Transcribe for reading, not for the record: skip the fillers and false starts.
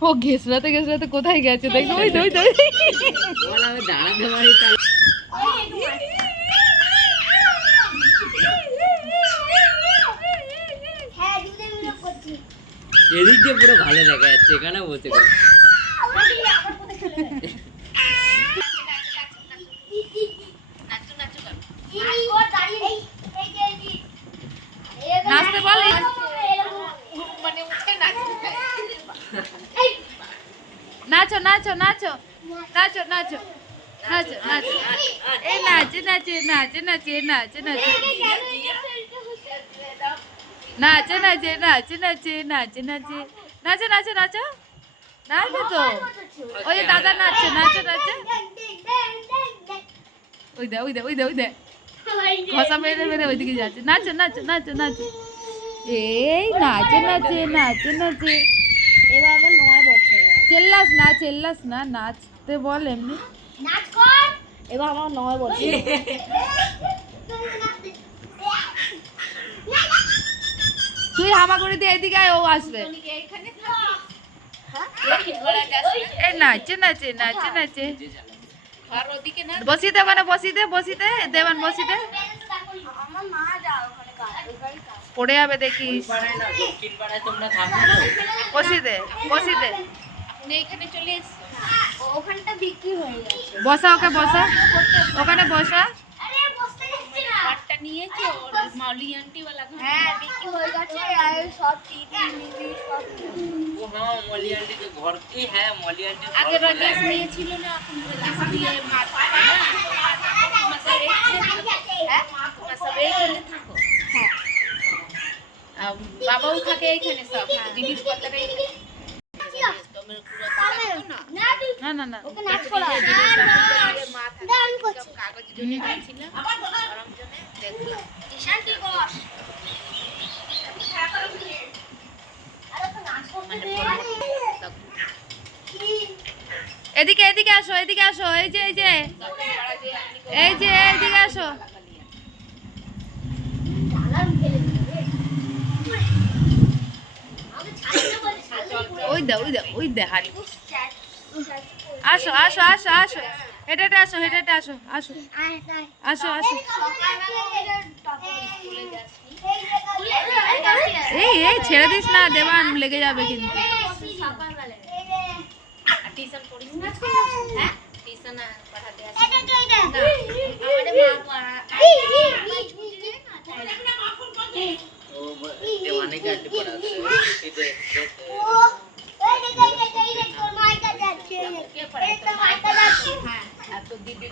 ও ঘেসরাতে ঘেসরাতে কোথায় গেছে দেখো ওই তো আমি দাঁড়াতে পারি এদিক দিয়ে পুরো ভালো দেখা যাচ্ছে এখানে বসে নাচতে বলে নাচো নাচো নাচো নাচো নাচো নাচো নাচো এই নাচে নাচে নাচে নাচে নাচে নাচে নাচে নাচে নাচে নাচে নাচে নাচে নাচে নাচে নাচো নাচবে তো ওই যে দাদা নাচছে নাচো নাচে ওই দে ওই দে ওই দে ওই দে ঘষা মেরে মেরে ওইদিকে যাচ্ছে নাচো নাচো নাচো নাচো এই নাচে নাচে নাচে নাচে এবার আমার 9 বছর চেল্লাস না নাচতে বল এমনি নাচ কর এবার আমার 9 বছর তুই হামাগুড়ি দিয়ে এদিকে আয় ও আসবে এই নাচে নাচে নাচে নাচে বসিতে ওখানে বসিতে দেবান বসিতে আমার মা যাও ওখানে পড়ে যাবে দেখিস বসিতে এখানে চলে এসেছি ওখানটা বিক্রি হয়ে গেছে বসা ওকে বসা ওখানে বসা আরে বসতে দিচ্ছি না কাটটা নিয়েছো মাউলি আন্টি वाला হ্যাঁ বিক্রি হয়ে গেছে আর সব টিভি মিনি সব ও হ্যাঁ মলি আন্টি के घर की है मौली आंटी আগে রাজেশ নিয়েছিল না এখন রাজেশ দিয়ে মাথা হ্যাঁ বাবাও থাকে এখানে সব জিনিসপত্র না না না ওকে নাচ করা কাগজ জুনে গেছিল গরম জন্য দেখলাম ঈশান তুই বস এদিকে আসো এই যে এইদিকে আসো ওই দে হারি আসো হেঁটে আসো এই ছেড়ে দিস না দেবান লেগে যাবে কিন্তু টিউশন পড়িস না হ্যাঁ টিউশন পড়াতে আসি আমাদের মা वो देवाने के आंटी पढ़ाते हैं কে পড়াতে হ্যাঁ আর তো দিদি